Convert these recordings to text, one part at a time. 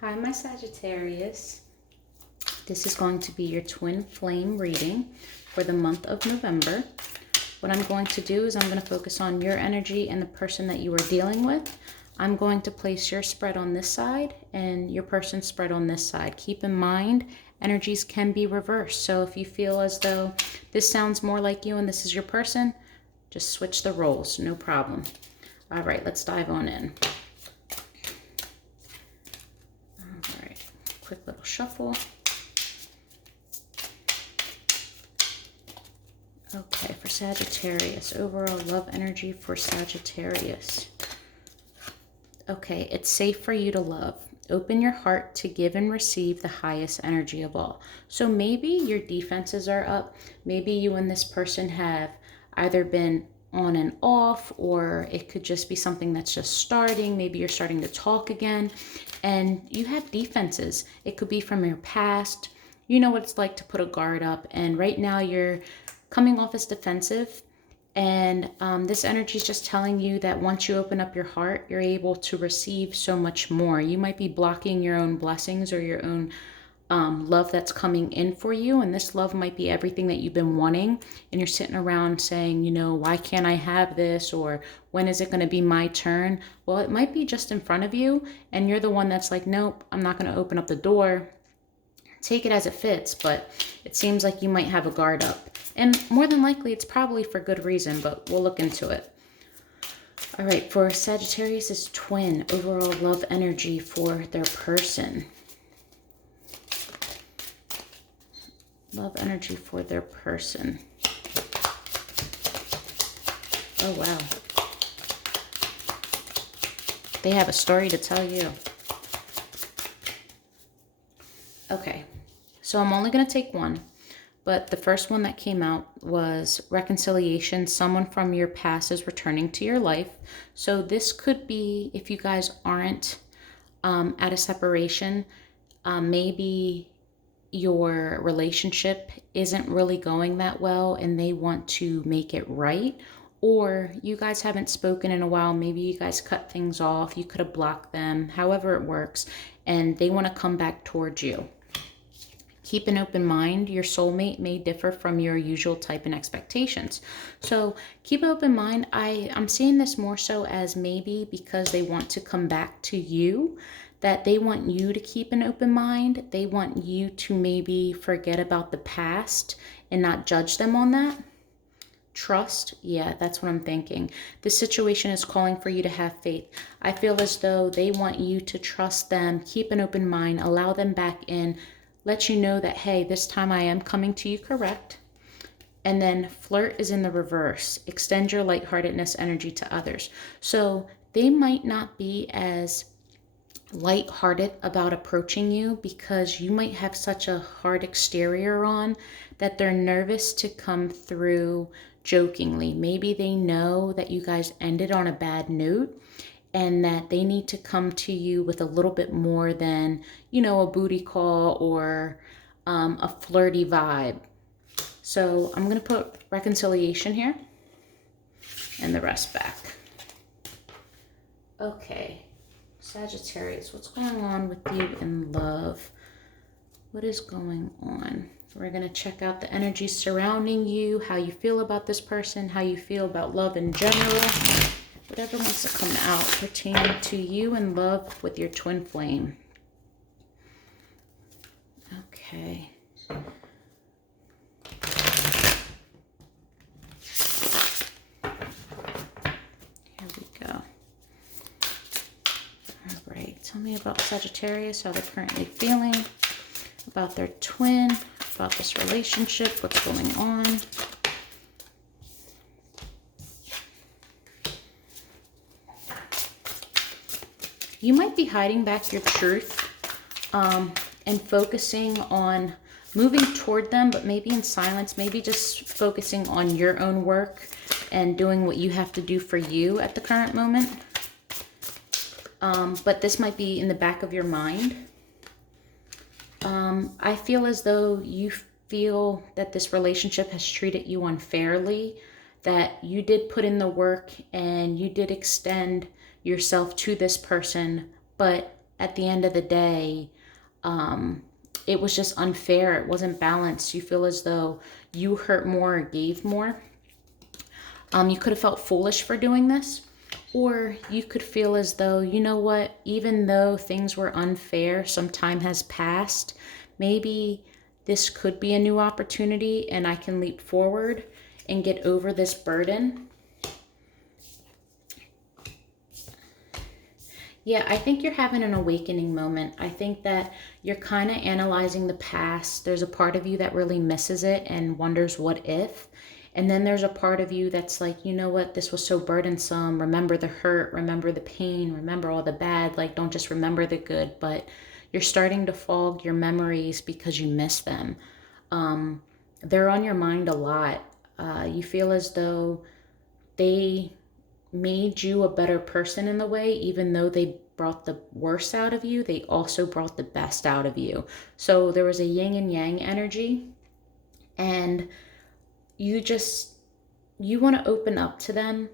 Hi, my Sagittarius. This is going to be your twin flame reading for the month of November. What I'm going to do is I'm going to focus on your energy and the person that you are dealing with. I'm going to place your spread on this side and your person's spread on this side. Keep in mind, energies can be reversed. So if you feel as though this sounds more like you and this is your person, just switch the roles, no problem. All right, let's dive on in. Quick little shuffle. Okay, for Sagittarius, overall love energy for Sagittarius. Okay, it's safe for you to love. Open your heart to give and receive the highest energy of all. So maybe your defenses are up. Maybe you and this person have either been on and off, or it could just be something that's just starting. Maybe you're starting to talk again and you have defenses. It could be from your past. You know what it's like to put a guard up, and right now you're coming off as defensive. And this energy is just telling you that once you open up your heart, you're able to receive so much more. You might be blocking your own blessings or your own love that's coming in for you. And this love might be everything that you've been wanting. And you're sitting around saying, you know, why can't I have this? Or when is it going to be my turn? Well, it might be just in front of you. And you're the one that's like, nope, I'm not going to open up the door. Take it as it fits. But it seems like you might have a guard up. And more than likely, it's probably for good reason, but we'll look into it. All right, for Sagittarius is twin, overall love energy for their person. Love energy for their person. Oh, wow. They have a story to tell you. Okay, so I'm only going to take one. But the first one that came out was reconciliation. Someone from your past is returning to your life. So this could be, if you guys aren't at a separation, maybe your relationship isn't really going that well and they want to make it right. Or you guys haven't spoken in a while. Maybe you guys cut things off. You could have blocked them, however it works. And they want to come back towards you. Keep an open mind. Your soulmate may differ from your usual type and expectations. So keep an open mind. I'm seeing this more so as maybe because they want to come back to you, that they want you to keep an open mind. They want you to maybe forget about the past and not judge them on that. Trust, yeah, that's what I'm thinking. This situation is calling for you to have faith. I feel as though they want you to trust them, keep an open mind, allow them back in, let you know that, hey, this time I am coming to you correct. And then flirt is in the reverse. Extend your lightheartedness energy to others. So they might not be as lighthearted about approaching you because you might have such a hard exterior on that they're nervous to come through jokingly. Maybe they know that you guys ended on a bad note and that they need to come to you with a little bit more than, you know, a booty call or a flirty vibe. So I'm going to put reconciliation here and the rest back. Okay, Sagittarius, what's going on with you in love? What is going on? We're going to check out the energy surrounding you, how you feel about this person, how you feel about love in general. Whatever wants to come out pertaining to you and love with your twin flame. Okay. Here we go. All right. Tell me about Sagittarius, how they're currently feeling, about their twin, about this relationship, what's going on. You might be hiding back your truth and focusing on moving toward them, but maybe in silence, maybe just focusing on your own work and doing what you have to do for you at the current moment. But this might be in the back of your mind. I feel as though you feel that this relationship has treated you unfairly, that you did put in the work and you did extend yourself to this person, but at the end of the day, it was just unfair. It wasn't balanced. You feel as though you hurt more or gave more. You could have felt foolish for doing this, or you could feel as though, you know what, even though things were unfair, some time has passed, maybe this could be a new opportunity and I can leap forward and get over this burden. Yeah, I think you're having an awakening moment. I think that you're kind of analyzing the past. There's a part of you that really misses it and wonders what if. And then there's a part of you that's like, you know what, this was so burdensome. Remember the hurt, remember the pain, remember all the bad. Like, don't just remember the good, but you're starting to fog your memories because you miss them. They're on your mind a lot. You feel as though they made you a better person in the way, even though they brought the worst out of you, they also brought the best out of you. So there was a yin and yang energy, and you want to open up to them,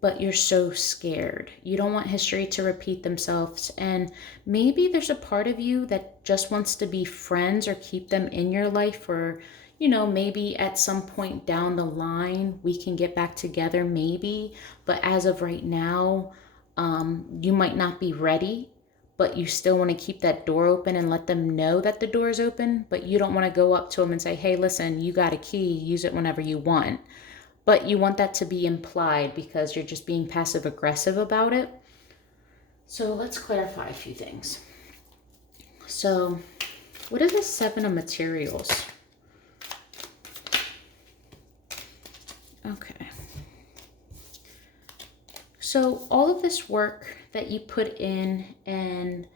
but you're so scared. You don't want history to repeat themselves. And maybe there's a part of you that just wants to be friends or keep them in your life, or maybe at some point down the line, we can get back together, maybe. But as of right now, you might not be ready, but you still want to keep that door open and let them know that the door is open. But you don't want to go up to them and say, hey, listen, you got a key, use it whenever you want. But you want that to be implied because you're just being passive aggressive about it. So let's clarify a few things. So what is the Seven of Materials? Okay. So all of this work that you put in and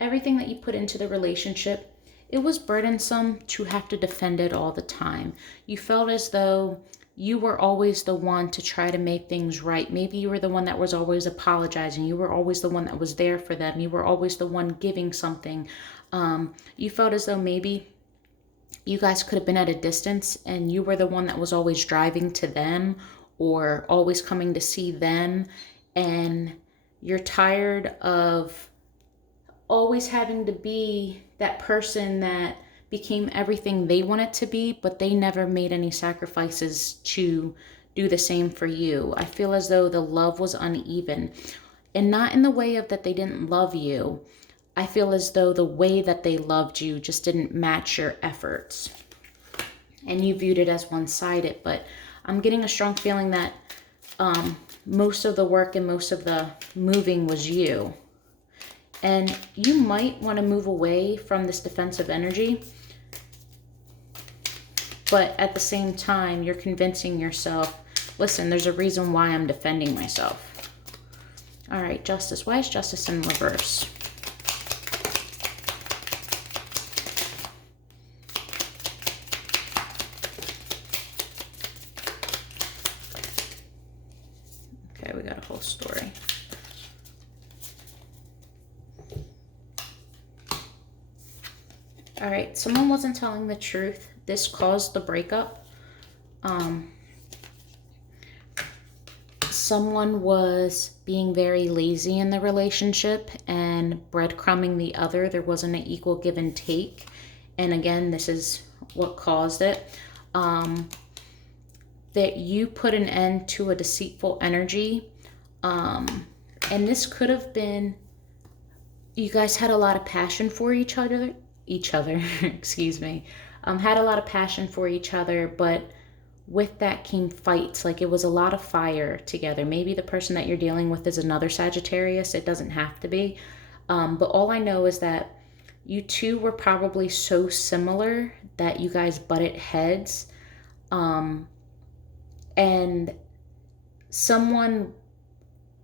everything that you put into the relationship, it was burdensome to have to defend it all the time. You felt as though you were always the one to try to make things right. Maybe you were the one that was always apologizing. You were always the one that was there for them. You were always the one giving something. You felt as though maybe you guys could have been at a distance and you were the one that was always driving to them or always coming to see them. And you're tired of always having to be that person that became everything they wanted to be, but they never made any sacrifices to do the same for you. I feel as though the love was uneven, and not in the way of that they didn't love you. I feel as though the way that they loved you just didn't match your efforts. And you viewed it as one-sided, but I'm getting a strong feeling that most of the work and most of the moving was you. And you might want to move away from this defensive energy, but at the same time, you're convincing yourself, listen, there's a reason why I'm defending myself. All right, Justice. Why is Justice in reverse? Okay, we got a whole story. All right, someone wasn't telling the truth. This caused the breakup. Someone was being very lazy in the relationship and breadcrumbing the other. There wasn't an equal give and take. And again, this is what caused it. That you put an end to a deceitful energy. And this could have been, you guys had a lot of passion for each other, excuse me, had a lot of passion for each other, but with that came fights. Like, it was a lot of fire together. Maybe the person that you're dealing with is another Sagittarius. It doesn't have to be. But all I know is that you two were probably so similar that you guys butted heads. And someone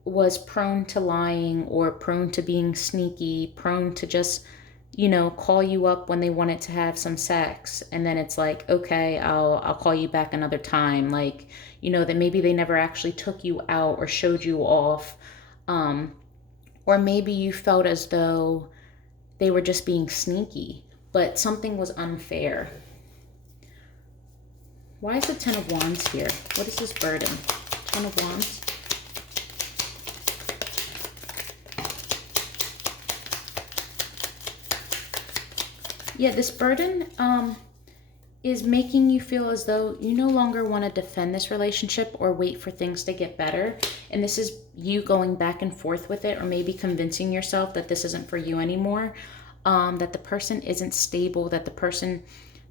was prone to lying or prone to being sneaky, prone to just, call you up when they wanted to have some sex. And then it's like, okay, I'll call you back another time. Like, that maybe they never actually took you out or showed you off. Or maybe you felt as though they were just being sneaky, but something was unfair. Why is the Ten of Wands here? What is this burden? Ten of Wands. Yeah, this burden is making you feel as though you no longer want to defend this relationship or wait for things to get better. And this is you going back and forth with it, or maybe convincing yourself that this isn't for you anymore, that the person isn't stable, that the person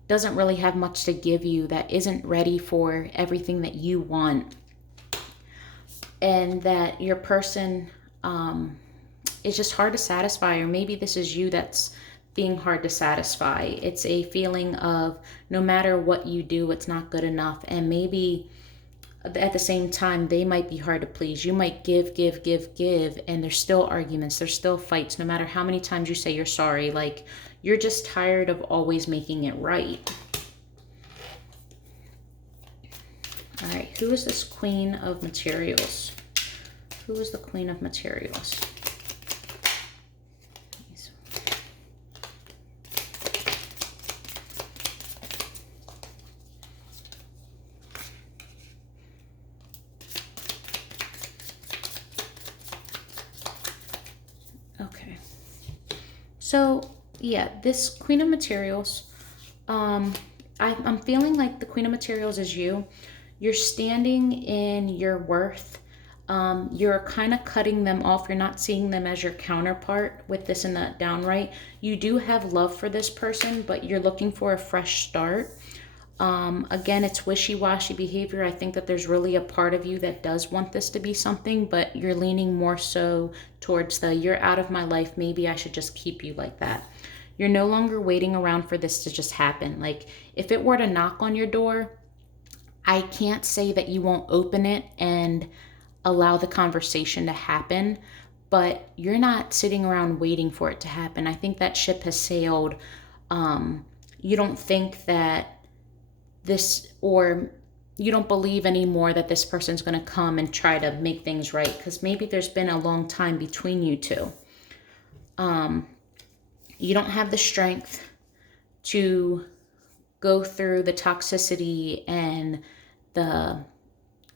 doesn't really have much to give you, that isn't ready for everything that you want, and that your person is just hard to satisfy. Or maybe this is you that's being hard to satisfy. It's a feeling of no matter what you do, it's not good enough. And maybe at the same time, they might be hard to please. You might give, and there's still arguments, there's still fights, no matter how many times you say you're sorry. Like, you're just tired of always making it right. All right, who is this Queen of Materials? Who is the Queen of Materials? Okay. So, yeah, this Queen of Materials, I'm feeling like the Queen of Materials is you. You're standing in your worth. You're kind of cutting them off. You're not seeing them as your counterpart with this in the downright. You do have love for this person, but you're looking for a fresh start. Again, it's wishy-washy behavior. I think that there's really a part of you that does want this to be something, but you're leaning more so towards the, you're out of my life, maybe I should just keep you like that. You're no longer waiting around for this to just happen. Like, if it were to knock on your door, I can't say that you won't open it and allow the conversation to happen, but you're not sitting around waiting for it to happen. I think that ship has sailed. You don't think that or you don't believe anymore that this person's going to come and try to make things right, because maybe there's been a long time between you two. You don't have the strength to go through the toxicity and the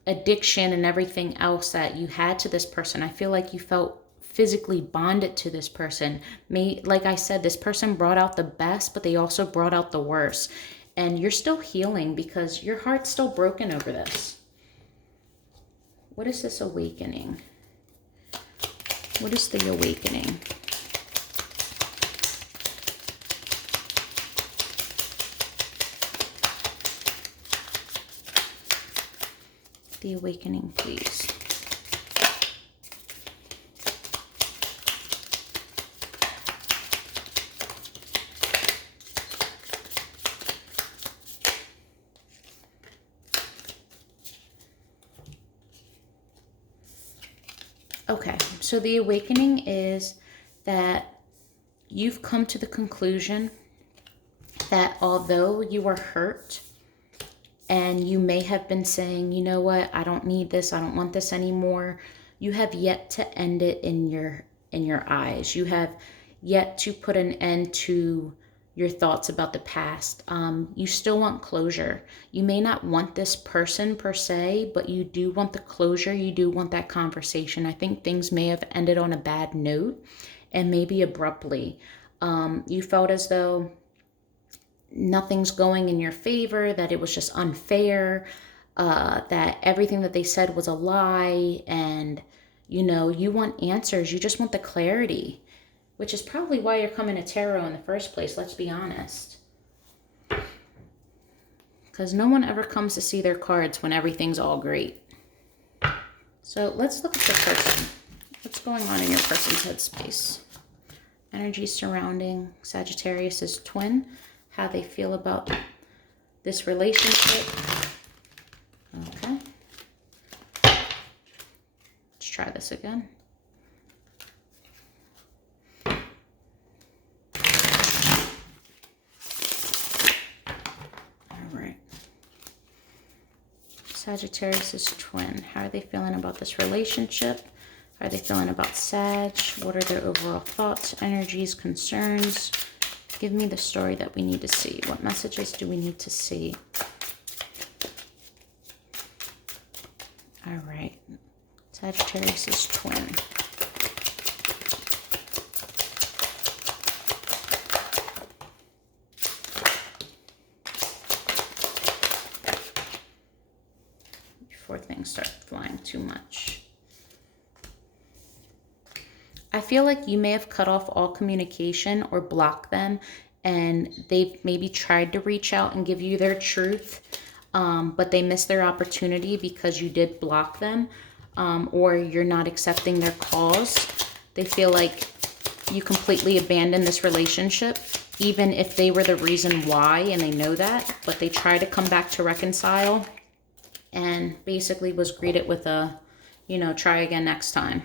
addiction and everything else that you had to this person. I feel like you felt physically bonded to this person. Like I said, this person brought out the best, but they also brought out the worst. And you're still healing because your heart's still broken over this. What is this awakening? What is the awakening? The awakening, please. Okay, so the awakening is that you've come to the conclusion that although you are hurt and you may have been saying, you know what, I don't need this, I don't want this anymore, you have yet to end it in your eyes. You have yet to put an end to your thoughts about the past. You still want closure. You may not want this person per se, but you do want the closure. You do want that conversation. I think things may have ended on a bad note and maybe abruptly. You felt as though nothing's going in your favor, that it was just unfair, that everything that they said was a lie, and you want answers. You just want the clarity, which is probably why you're coming to tarot in the first place, let's be honest. Because no one ever comes to see their cards when everything's all great. So let's look at the person. What's going on in your person's headspace? Energy surrounding Sagittarius's twin. How they feel about this relationship. Okay. Let's try this again. Sagittarius's twin. How are they feeling about this relationship? How are they feeling about Sag? What are their overall thoughts, energies, concerns? Give me the story that we need to see. What messages do we need to see? All right. Sagittarius's twin. before things start flying too much. I feel like you may have cut off all communication or blocked them, and they've maybe tried to reach out and give you their truth, but they missed their opportunity because you did block them, or you're not accepting their calls. They feel like you completely abandoned this relationship, even if they were the reason why, and they know that, but they try to come back to reconcile, and basically was greeted with a, try again next time.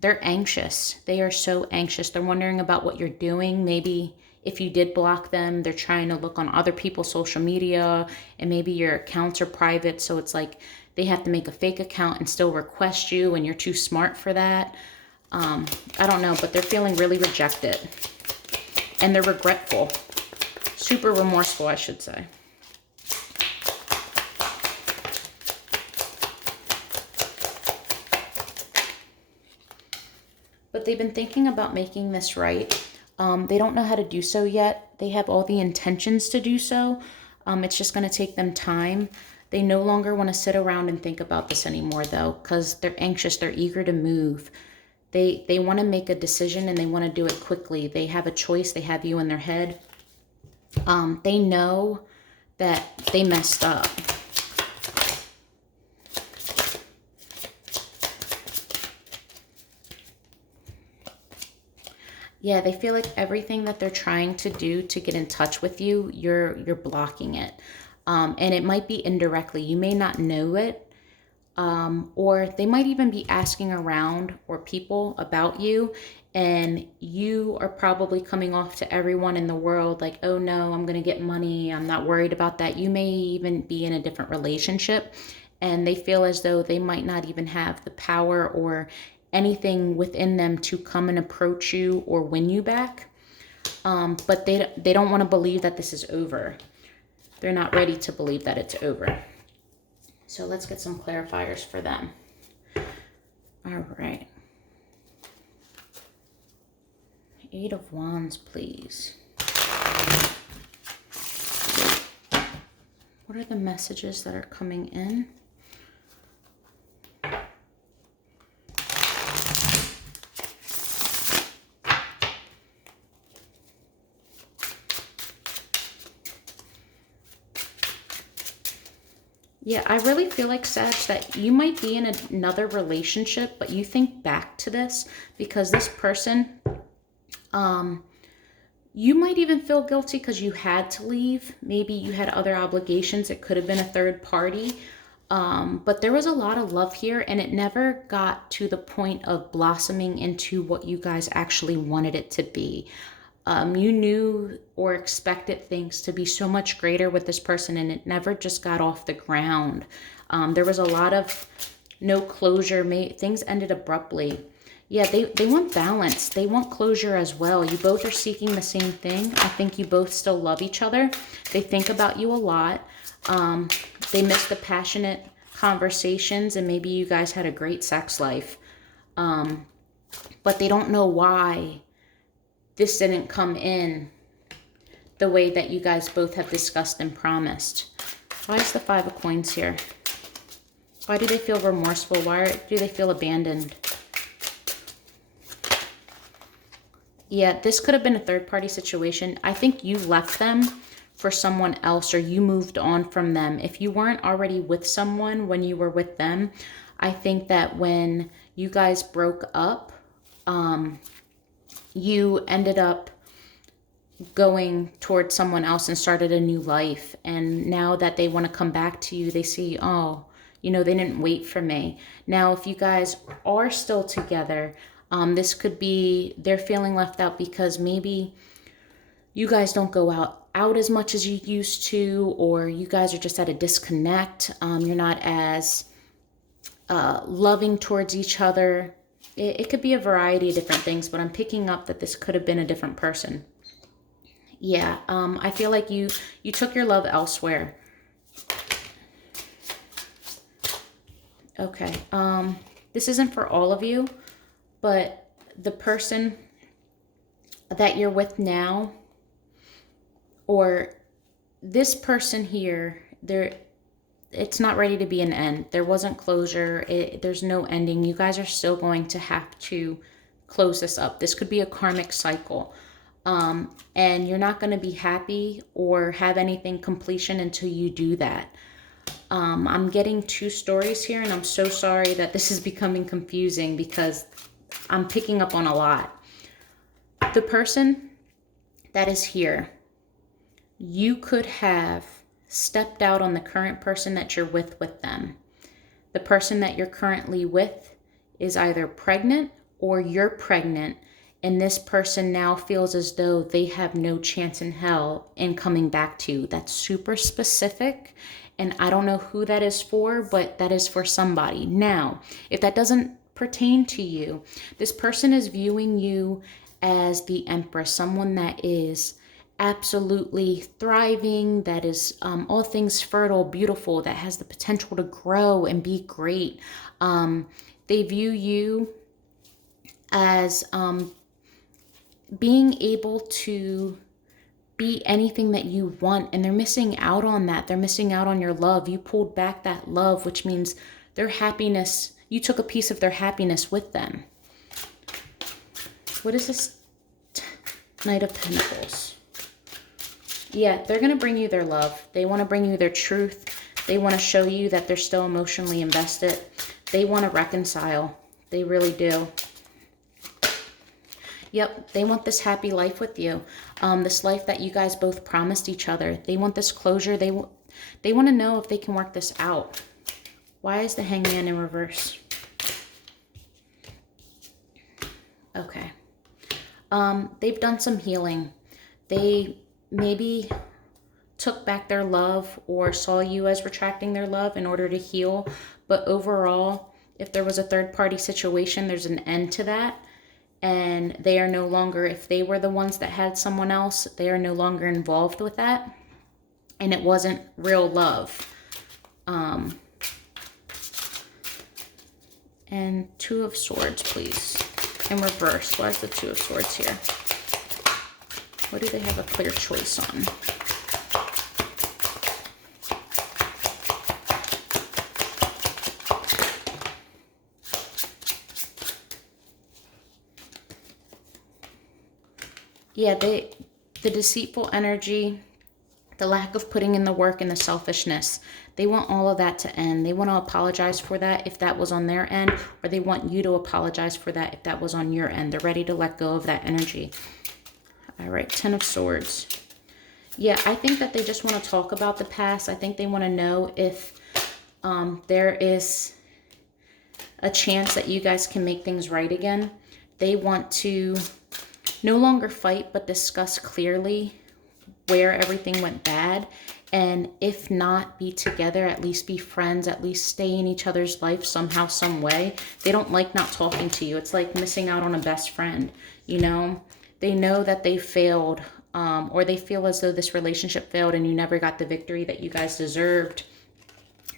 They're anxious. They are so anxious. They're wondering about what you're doing. Maybe if you did block them, they're trying to look on other people's social media, and maybe your accounts are private. So it's like they have to make a fake account and still request you, and you're too smart for that. I don't know, but they're feeling really rejected, and they're regretful, super remorseful, I should say. But they've been thinking about making this right. They don't know how to do so yet. They have all the intentions to do so. It's just going to take them time. They no longer want to sit around and think about this anymore, though, because they're anxious. They're eager to move. They want to make a decision, and they want to do it quickly. They have a choice. They have you in their head. They know that they messed up. Yeah, they feel like everything that they're trying to do to get in touch with you, you're blocking it. And it might be indirectly. You may not know it. Or they might even be asking around or people about you, and you are probably coming off to everyone in the world like, oh no, I'm going to get money. I'm not worried about that. You may even be in a different relationship, and they feel as though they might not even have the power or anything within them to come and approach you or win you back. But they don't want to believe that this is over. They're not ready to believe that it's over. So let's get some clarifiers for them. All right. 8 of Wands, please. What are the messages that are coming in? Yeah, I really feel like, Sag, that you might be in another relationship, but you think back to this because this person, you might even feel guilty because you had to leave. Maybe you had other obligations. It could have been a third party. But there was a lot of love here, and it never got to the point of blossoming into what you guys actually wanted it to be. You knew or expected things to be so much greater with this person, and it never just got off the ground. There was a lot of no closure. Things ended abruptly. Yeah, they want balance. They want closure as well. You both are seeking the same thing. I think you both still love each other. They think about you a lot. They miss the passionate conversations, and maybe you guys had a great sex life. But they don't know why this didn't come in the way that you guys both have discussed and promised. Why is the 5 of Coins here? Why do they feel remorseful? Why do they feel abandoned? Yeah, this could have been a third-party situation. I think you left them for someone else, or you moved on from them. If you weren't already with someone when you were with them, I think that when you guys broke up, you ended up going towards someone else and started a new life. And now that they want to come back to you, they see, oh, they didn't wait for me. Now, if you guys are still together, this could be they're feeling left out because maybe you guys don't go out as much as you used to, or you guys are just at a disconnect. You're not as loving towards each other. It could be a variety of different things, but I'm picking up that this could have been a different person. Yeah, I feel like you took your love elsewhere. Okay, this isn't for all of you, but the person that you're with now, or this person here, it's not ready to be an end. There wasn't closure. There's no ending. You guys are still going to have to close this up. This could be a karmic cycle. And you're not going to be happy or have anything completion until you do that. I'm getting two stories here, and I'm so sorry that this is becoming confusing because I'm picking up on a lot. The person that is here, you could have stepped out on the current person that you're with them. The person that you're currently with is either pregnant or you're pregnant, and this person now feels as though they have no chance in hell in coming back to you. That's super specific, and I don't know who that is for, but that is for somebody. Now, if that doesn't pertain to you, this person is viewing you as the Empress, someone that is absolutely thriving, that is all things fertile, beautiful, that has the potential to grow and be great. They view you as being able to be anything that you want, and they're missing out on that. They're missing out on your love. You pulled back that love, which means their happiness, you took a piece of their happiness with them. What is this Knight of Pentacles? Yeah, they're going to bring you their love. They want to bring you their truth. They want to show you that they're still emotionally invested. They want to reconcile. They really do. Yep, they want this happy life with you. This life that you guys both promised each other. They want this closure. They want to know if they can work this out. Why is the Hangman in reverse? Okay. They've done some healing. They maybe took back their love or saw you as retracting their love in order to heal. But overall, if there was a third-party situation, there's an end to that. And they are no longer, if they were the ones that had someone else, they are no longer involved with that. And it wasn't real love. And Two of Swords, please. In reverse. Why is the Two of Swords here? What do they have a clear choice on? Yeah, the deceitful energy, the lack of putting in the work, and the selfishness. They want all of that to end. They want to apologize for that if that was on their end, or they want you to apologize for that if that was on your end. They're ready to let go of that energy. All right, Ten of Swords. Yeah, I think that they just want to talk about the past. I think they want to know if there is a chance that you guys can make things right again. They want to no longer fight, but discuss clearly where everything went bad. And if not be together, at least be friends, at least stay in each other's life somehow, some way. They don't like not talking to you. It's like missing out on a best friend, you know? They know that they failed, or they feel as though this relationship failed and you never got the victory that you guys deserved,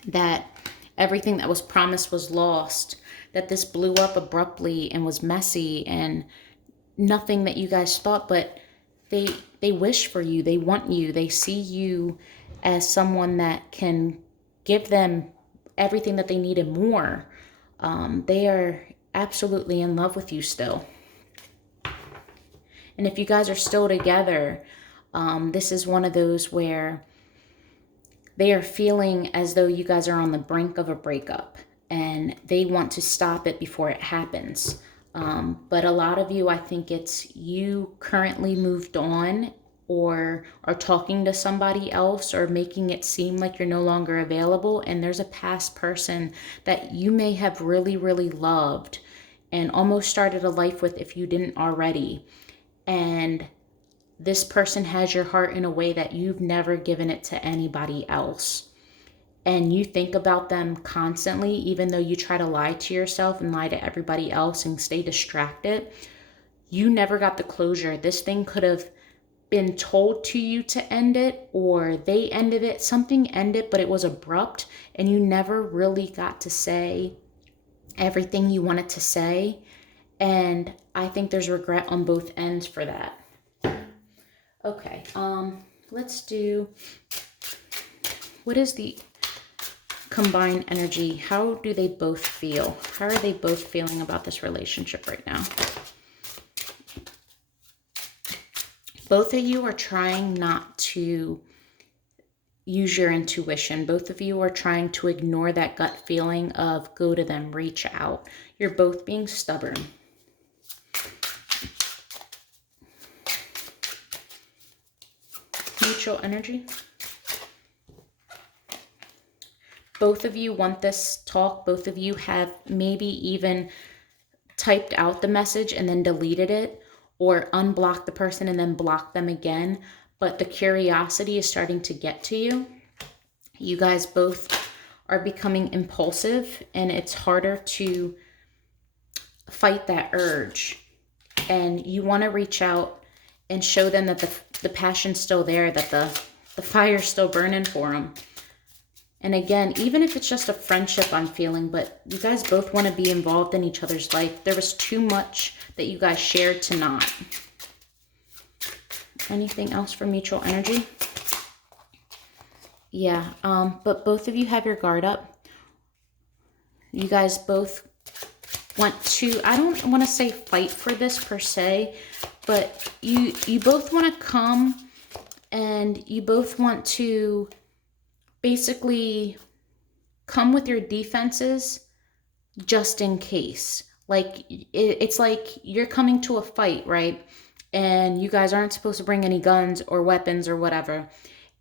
that everything that was promised was lost, that this blew up abruptly and was messy and nothing that you guys thought, but they wish for you, they want you, they see you as someone that can give them everything that they need and more. They are absolutely in love with you still. And if you guys are still together, this is one of those where they are feeling as though you guys are on the brink of a breakup and they want to stop it before it happens. But a lot of you, I think it's you currently moved on or are talking to somebody else or making it seem like you're no longer available. And there's a past person that you may have really, really loved and almost started a life with if you didn't already. And this person has your heart in a way that you've never given it to anybody else. And you think about them constantly, even though you try to lie to yourself and lie to everybody else and stay distracted. You never got the closure. This thing could have been told to you to end it, or they ended it. Something ended, but it was abrupt, and you never really got to say everything you wanted to say. And I think there's regret on both ends for that. Okay, let's do, what is the combined energy, how do they both feel? How are they both feeling about this relationship right now? Both of you are trying not to use your intuition. Both of you are trying to ignore that gut feeling of go to them, reach out. You're both being stubborn. Mutual energy. Both of you want this talk. Both of you have maybe even typed out the message and then deleted it, or unblocked the person and then blocked them again. But the curiosity is starting to get to you. You guys both are becoming impulsive, and it's harder to fight that urge. And you want to reach out and show them that the passion's still there, that the fire's still burning for them. And again, even if it's just a friendship I'm feeling, but you guys both want to be involved in each other's life. There was too much that you guys shared to not. Anything else for mutual energy? Yeah, but both of you have your guard up. You guys both want to, I don't want to say fight for this per se, but you both want to come and you both want to basically come with your defenses just in case. Like, it's like you're coming to a fight, right? And you guys aren't supposed to bring any guns or weapons or whatever.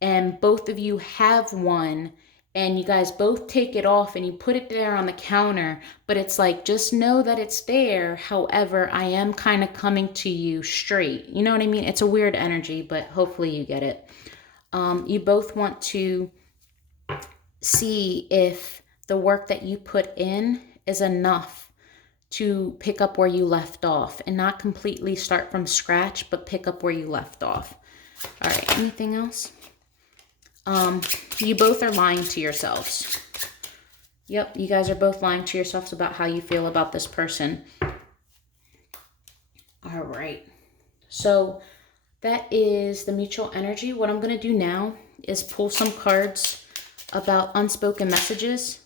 And both of you have one, and you guys both take it off and you put it there on the counter. But it's like, just know that it's there. However, I am kind of coming to you straight. You know what I mean? It's a weird energy, but hopefully you get it. You both want to see if the work that you put in is enough to pick up where you left off, and not completely start from scratch, but pick up where you left off. All right, anything else? You both are lying to yourselves. Yep, you guys are both lying to yourselves about how you feel about this person. All right, so that is the mutual energy. What I'm going to do now is pull some cards about unspoken messages,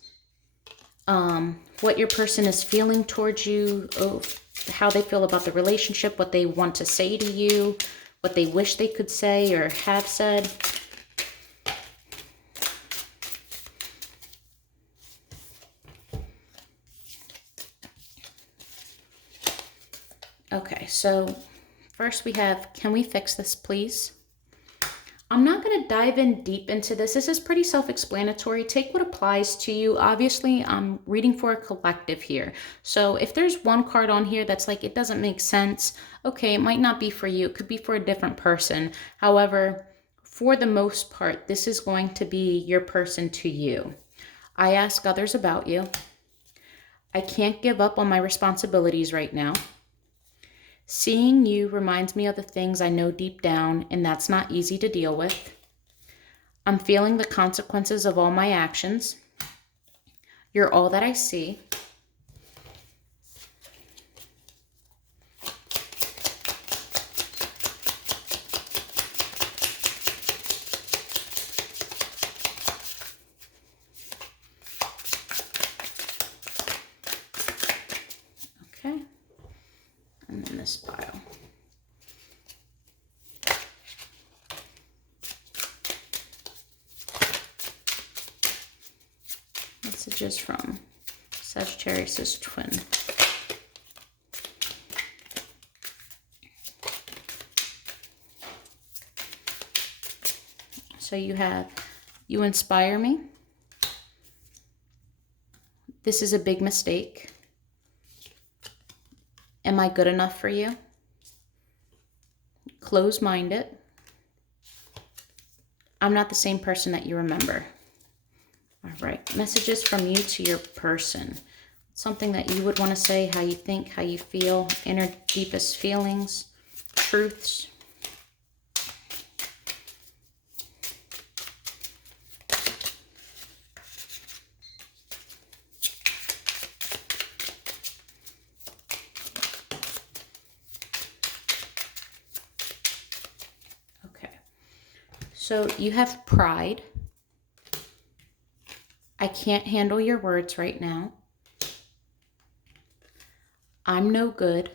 what your person is feeling towards you, how they feel about the relationship, what they want to say to you, what they wish they could say or have said. Okay, so first we have, can we fix this, please? I'm not going to dive in deep into this. This is pretty self-explanatory. Take what applies to you. Obviously, I'm reading for a collective here. So if there's one card on here that's like, it doesn't make sense, okay, it might not be for you. It could be for a different person. However, for the most part, this is going to be your person to you. I ask others about you. I can't give up on my responsibilities right now. Seeing you reminds me of the things I know deep down, and that's not easy to deal with. I'm feeling the consequences of all my actions. You're all that I see. Okay. And then this pile. Messages from Sagittarius' twin. So you have, you inspire me. This is a big mistake. Am I good enough for you? Close-minded. I'm not the same person that you remember. All right, messages from you to your person. Something that you would want to say, how you think, how you feel, inner deepest feelings, truths. So you have pride. I can't handle your words right now. I'm no good.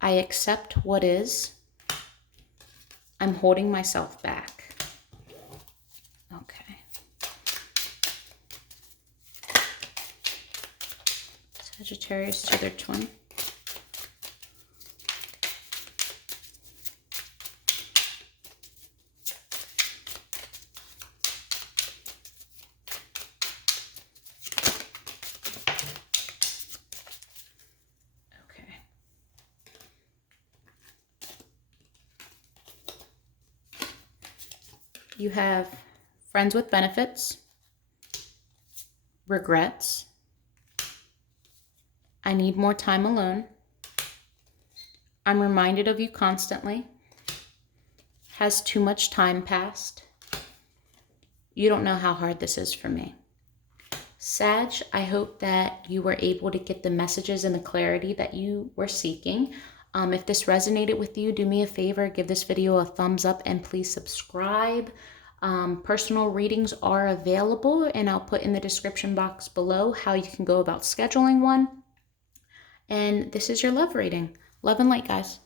I accept what is. I'm holding myself back. Okay. Sagittarius to their twin. You have friends with benefits, regrets, I need more time alone, I'm reminded of you constantly, has too much time passed, you don't know how hard this is for me. Sag, I hope that you were able to get the messages and the clarity that you were seeking. If this resonated with you, do me a favor, give this video a thumbs up and please subscribe. Personal readings are available, and I'll put in the description box below how you can go about scheduling one. And this is your love reading. Love and light, guys.